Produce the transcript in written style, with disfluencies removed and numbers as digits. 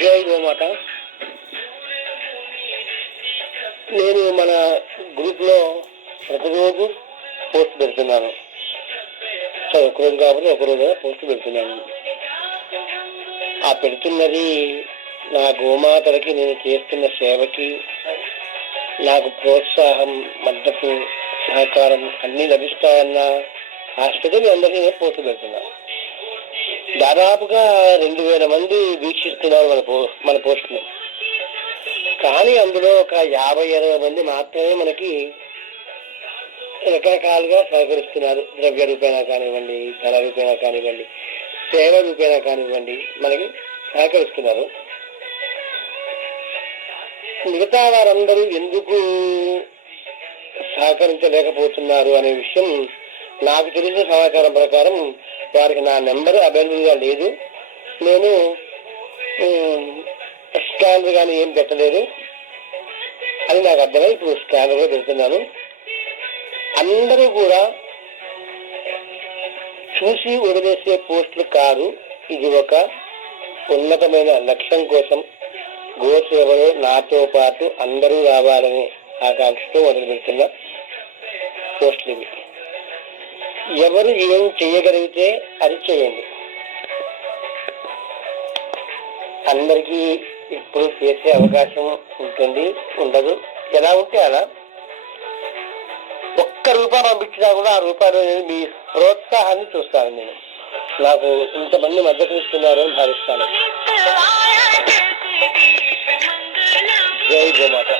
జై గోమాత. నేను మన గ్రూప్లో ప్రతిరోజు పోస్ట్ పెడుతున్నాను. ఒకరోజు కాబట్టి ఒకరోజు పోస్ట్ పెడుతున్నాను. ఆ పెడుతున్నది నా గోమాతలకి నేను చేస్తున్న సేవకి నాకు ప్రోత్సాహం, మద్దతు, సహకారం అన్నీ లభిస్తాయన్న ఆశతో మీ అందరికీ నేను పోస్ట్ పెడుతున్నాను. దాదాపుగా 2000 మంది వీక్షిస్తున్నారు మన పోస్ట్ని. కానీ అందులో ఒక 50-60 మంది మాత్రమే మనకి రకరకాలుగా సహకరిస్తున్నారు. ద్రవ్య రూపేణా కానివ్వండి, ధన రూపేణా కానివ్వండి, సేవ రూపేణా కానివ్వండి, మనకి సహకరిస్తున్నారు. మిగతా వారందరూ ఎందుకు సహకరించలేకపోతున్నారు అనే విషయం నాకు తెలిసిన సమాచారం ప్రకారం వారికి నా నెంబర్ అవైలబుల్గా లేదు. నేను స్కానర్ కానీ ఏం పెట్టలేదు అని నాకు అర్థమై ఇప్పుడు స్కానర్గా పెడుతున్నాను. అందరూ కూడా చూసి వదిలేసే పోస్టులు కాదు. ఇది ఒక ఉన్నతమైన లక్ష్యం కోసం గోసేవలో నాతో పాటు అందరూ రావాలనే ఆకాంక్షతో మొదలు పెడుతున్న పోస్టులు ఇవి. ఎవరు ఏం చేయగలిగితే అది చేయండి. అందరికీ ఇప్పుడు చేసే అవకాశం ఉంటుంది, ఉండదు. ఎలా ఉంటే అలా. ఒక్క రూపాయి పంపించినా కూడా ఆ రూపాయలు మీ ప్రోత్సాహాన్ని చూస్తాను. నేను నాకు ఇంతమంది మద్దతు ఇస్తున్నారు అని భావిస్తాను. జై గోమాత.